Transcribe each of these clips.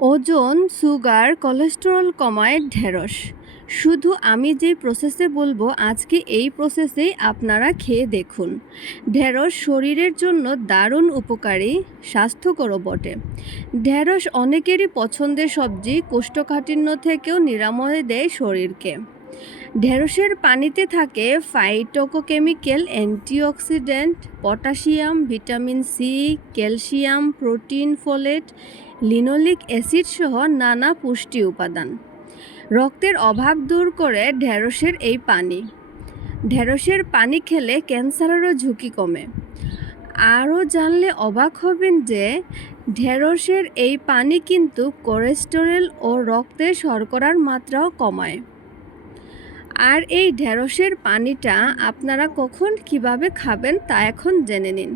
ওজন, sugar, cholesterol কমায় ঢেঁড়স। শুধু আমি যেই প্রসেসে বলবো আজকে এই প্রসেসেই আপনারা খেয়ে দেখুন। ঢেঁড়স শরীরের জন্য দারুণ উপকারী, স্বাস্থ্যকরও বটে। ঢেঁড়স অনেকেরই পছন্দের সবজি, কোষ্ঠকাঠিন্য থেকেও নিরাময় দেয় শরীরকে। ঢেঁড়সের পানিতে থাকে phytochemical, antioxidant, potassium, vitamin C, calcium, protein, folate, linoleic acid সহ নানা পুষ্টি উপাদান। রক্তের অভাব দূর করে ঢেঁড়সের এই পানি। ঢেঁড়সের পানি খেলে ক্যান্সারেরও ঝুঁকি কমে। আরও জানলে অবাক হবেন যে ঢেঁড়সের এই পানি কিন্তু কোলেস্টেরল ও রক্তে শর্করার মাত্রাও কমায়। আর এই ঢেঁড়সের পানিটা আপনারা কখন কিভাবে খাবেন তা এখন জেনে নিন।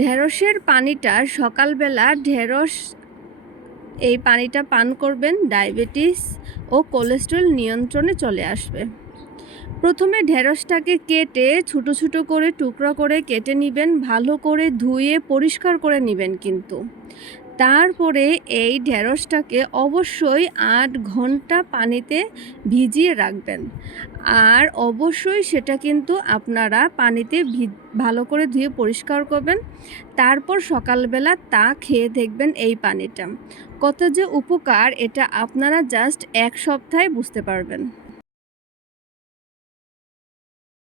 ঢেঁড়সের পানিটা সকালবেলা এই পানিটা পান করবেন, ডায়াবেটিস ও কোলেস্টেরল নিয়ন্ত্রণে চলে আসবে। প্রথমে ঢেঁড়সটাকে কেটে ছোট ছোট করে টুকরো করে কেটে নেবেন, ভালো করে ধুয়ে পরিষ্কার করে নেবেন কিন্তু। তারপরে এই ঢেঁড়সটাকে অবশ্যই 8 ঘন্টা পানিতে ভিজিয়ে রাখবেন। আর অবশ্যই সেটা কিন্তু আপনারা পানিতে ভালো করে ধুয়ে পরিষ্কার করবেন। তারপর সকালবেলা তা খেয়ে দেখবেন এই পানিটা কত যে উপকার, এটা আপনারা জাস্ট 1 সপ্তাহে বুঝতে পারবেন।